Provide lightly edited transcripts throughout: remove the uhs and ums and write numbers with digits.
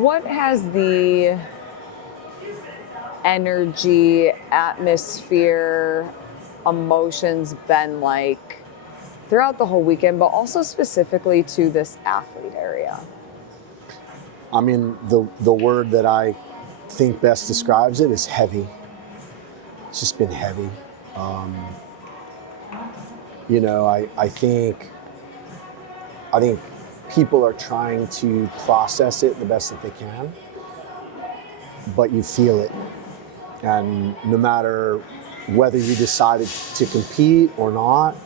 What has the energy, atmosphere, emotions been like throughout the whole weekend, but also specifically to this athlete area? I mean, the word that I think best describes it is heavy. It's just been heavy. I think people are trying to process it the best that they can, but you feel it. And no matter whether you decided to compete or not,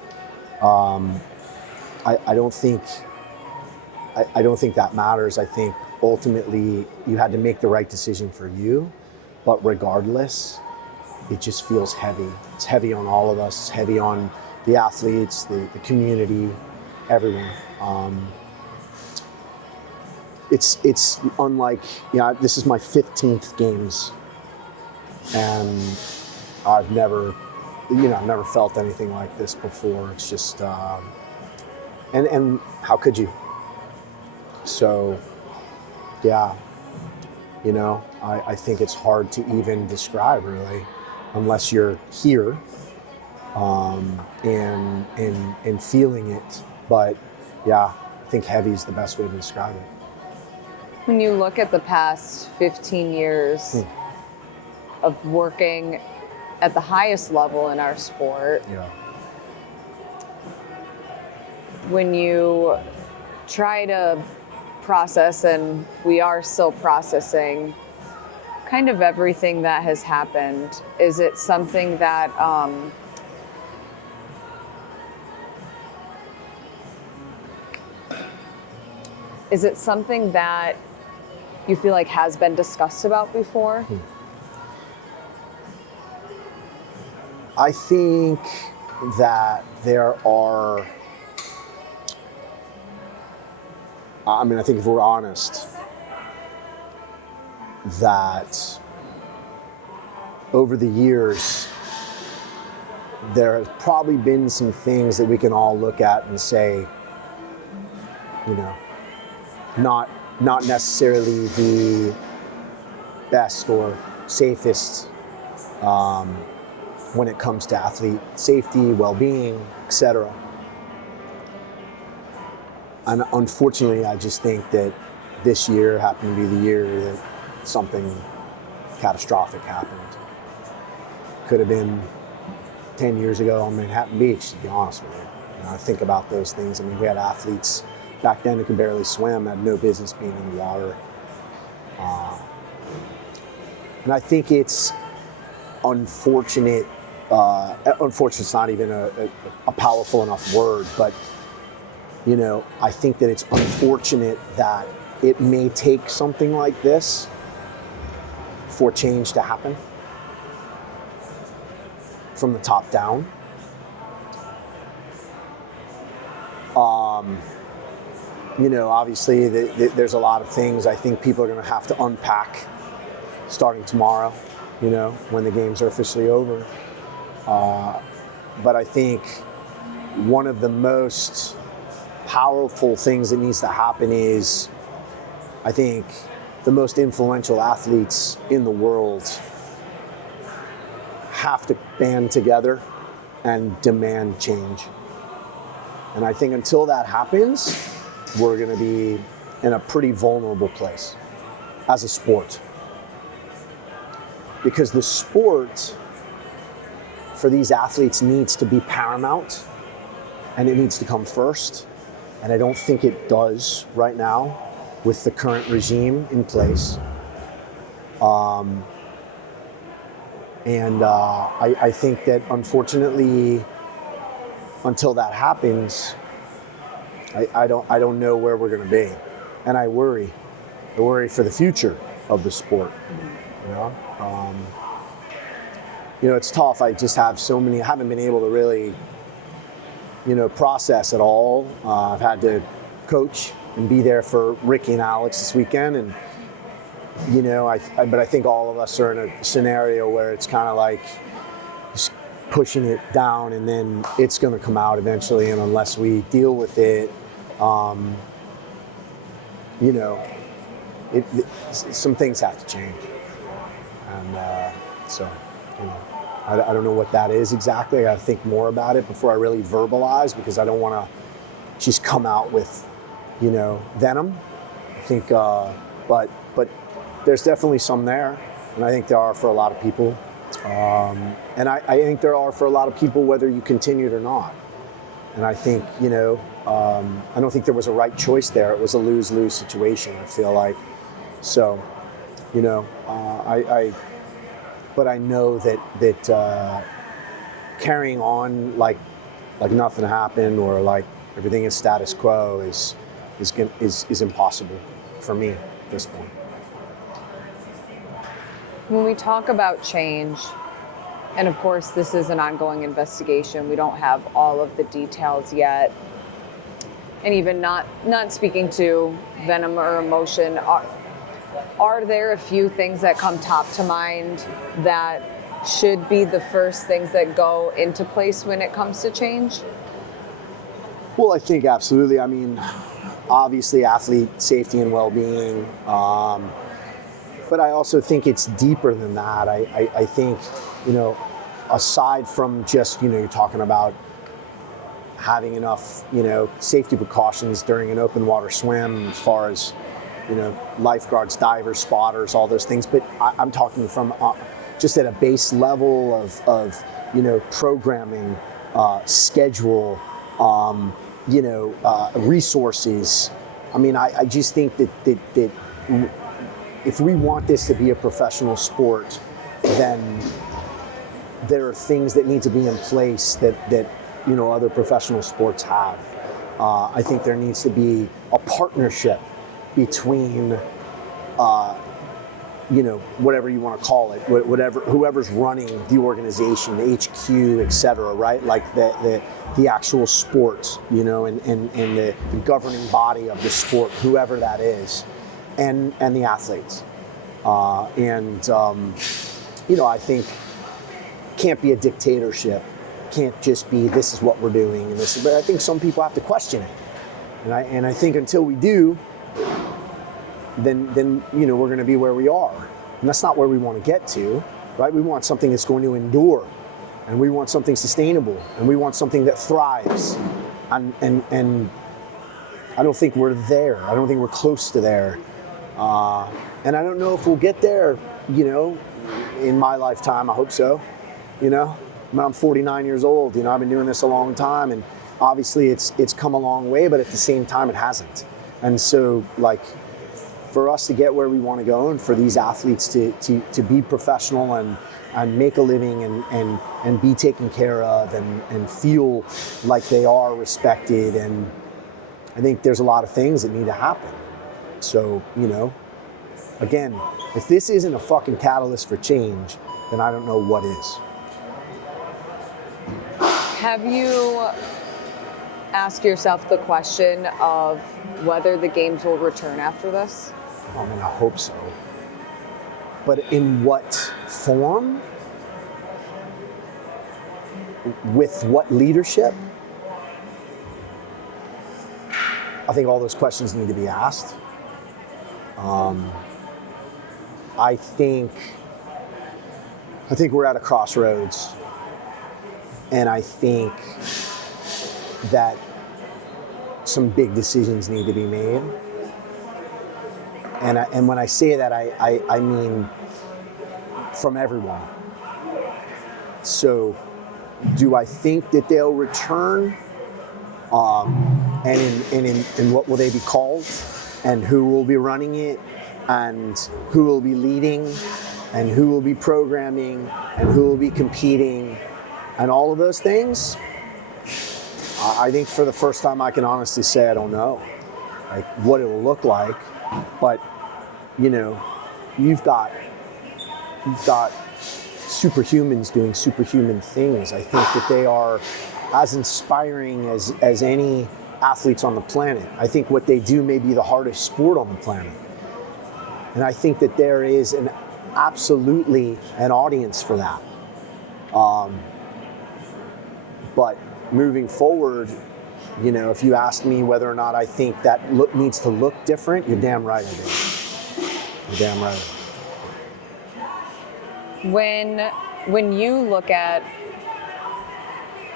I don't think that matters. I think ultimately you had to make the right decision for you, but regardless, it just feels heavy. It's heavy on all of us. It's heavy on the athletes, the community, everyone. It's unlike, this is my 15th games, and I've never felt anything like this before. It's just, and how could you? So, yeah, I think it's hard to even describe really, unless you're here, and feeling it. But yeah, I think heavy is the best way to describe it. When you look at the past 15 years of working at the highest level in our sport, when you try to process, and we are still processing kind of everything that has happened, is it something that you feel like has been discussed about before? I think that there are, I think if we're honest, that over the years, there has probably been some things that we can all look at and say, not necessarily the best or safest when it comes to athlete safety, well-being, etc. And unfortunately, I just think that this year happened to be the year that something catastrophic happened. Could have been 10 years ago on Manhattan Beach, to be honest with you. I think about those things. We had athletes back then who could barely swim, had no business being in the water. And I think it's unfortunate. Unfortunate is not even a powerful enough word, but I think that it's unfortunate that it may take something like this for change to happen from the top down. Obviously there's a lot of things I think people are going to have to unpack starting tomorrow, when the games are officially over. But I think one of the most powerful things that needs to happen is, I think the most influential athletes in the world have to band together and demand change. And I think until that happens, we're going to be in a pretty vulnerable place as a sport. Because the sport for these athletes needs to be paramount, and it needs to come first. And I don't think it does right now with the current regime in place. I think that unfortunately, until that happens, I don't know where we're going to be, and I worry for the future of the sport. It's tough. I just have so many. I haven't been able to really, process it all. I've had to coach and be there for Ricky and Alex this weekend, and but I think all of us are in a scenario where it's kind of like just pushing it down, and then it's going to come out eventually. And unless we deal with it, some things have to change. And so, you know, I don't know what that is exactly. I got to think more about it before I really verbalize, because I don't want to just come out with, you know, venom. I think, but there's definitely some there, and I think there are for a lot of people. And I think there are for a lot of people whether you continued or not. And I think, you know, I don't think there was a right choice there. It was a lose-lose situation, I feel like. So, you know, but I know that carrying on like nothing happened, or like everything is status quo is impossible for me at this point. When we talk about change, and of course this is an ongoing investigation, we don't have all of the details yet, and even not speaking to venom or emotion, are there a few things that come top to mind that should be the first things that go into place when it comes to change? Well, I think absolutely. I mean, obviously athlete safety and well-being, but I also think it's deeper than that. I think, you know, aside from just, you know, you're talking about having enough, you know, safety precautions during an open water swim, as far as, you know, lifeguards, divers, spotters, all those things. But I'm talking from just at a base level of you know, programming, schedule, you know, resources. I mean, I just think that if we want this to be a professional sport, then there are things that need to be in place that you know, other professional sports have. I think there needs to be a partnership between, you know, whatever you want to call it, whoever's running the organization, the HQ, et cetera, right? Like the actual sport, you know, and the governing body of the sport, whoever that is, and the athletes. You know, I think can't be a dictatorship. Can't just be, this is what we're doing, and this. But I think some people have to question it, and I think until we do, then you know, we're going to be where we are, and that's not where we want to get to, right? We want something that's going to endure, and we want something sustainable, and we want something that thrives, and I don't think we're there. I don't think we're close to there, and I don't know if we'll get there, you know, in my lifetime. I hope so, you know. I mean, I'm 49 years old, you know, I've been doing this a long time, and obviously it's come a long way, but at the same time it hasn't. And so, like, for us to get where we want to go, and for these athletes to be professional and make a living and be taken care of and feel like they are respected, and I think there's a lot of things that need to happen. So, you know, again, if this isn't a fucking catalyst for change, then I don't know what is. Have you asked yourself the question of whether the games will return after this? I mean, I hope so. But in what form? With what leadership? I think all those questions need to be asked. I think we're at a crossroads. And I think that some big decisions need to be made. And when I say that, I mean from everyone. So do I think that they'll return? And what will they be called? And who will be running it? And who will be leading? And who will be programming? And who will be competing? And all of those things, I think for the first time I can honestly say I don't know, like what it will look like. But you know, you've got superhumans doing superhuman things. I think that they are as inspiring as any athletes on the planet. I think what they do may be the hardest sport on the planet, and I think that there is absolutely an audience for that. But moving forward, you know, if you ask me whether or not I think that needs to look different, you're damn right I do. You're damn right. When you look at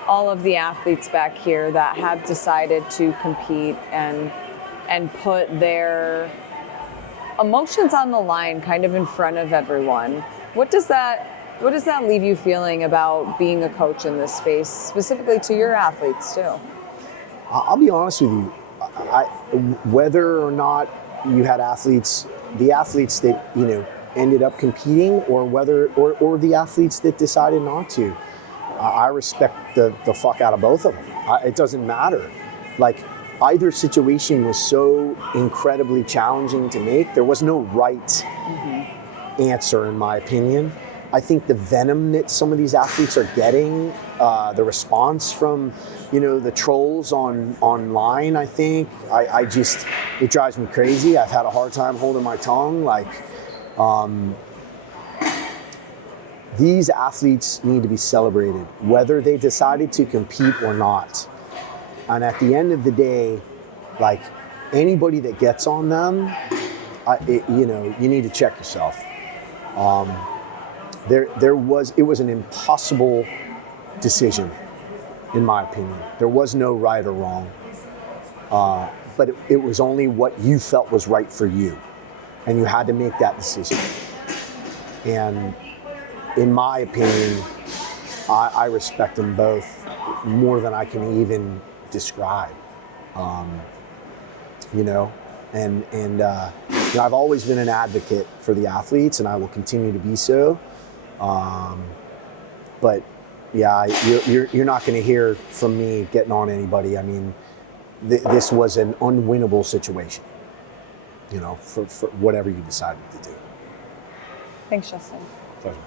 all of the athletes back here that have decided to compete and put their emotions on the line kind of in front of everyone, what does that leave you feeling about being a coach in this space, specifically to your athletes too? I'll be honest with you. Whether or not you had the athletes that ended up competing, or the athletes that decided not to, I respect the fuck out of both of them. It doesn't matter. Like, either situation was so incredibly challenging to make. There was no right answer, in my opinion. I think the venom that some of these athletes are getting, the response from, the trolls online, I think, it drives me crazy. I've had a hard time holding my tongue. These athletes need to be celebrated, whether they decided to compete or not. And at the end of the day, like, anybody that gets on them, you need to check yourself. It was an impossible decision, in my opinion. There was no right or wrong, but it was only what you felt was right for you, and you had to make that decision. And in my opinion, I respect them both more than I can even describe. I've always been an advocate for the athletes, and I will continue to be so. But yeah, you're not going to hear from me getting on anybody. I mean, this was an unwinnable situation, for whatever you decided to do. Thanks, Justin. Pleasure.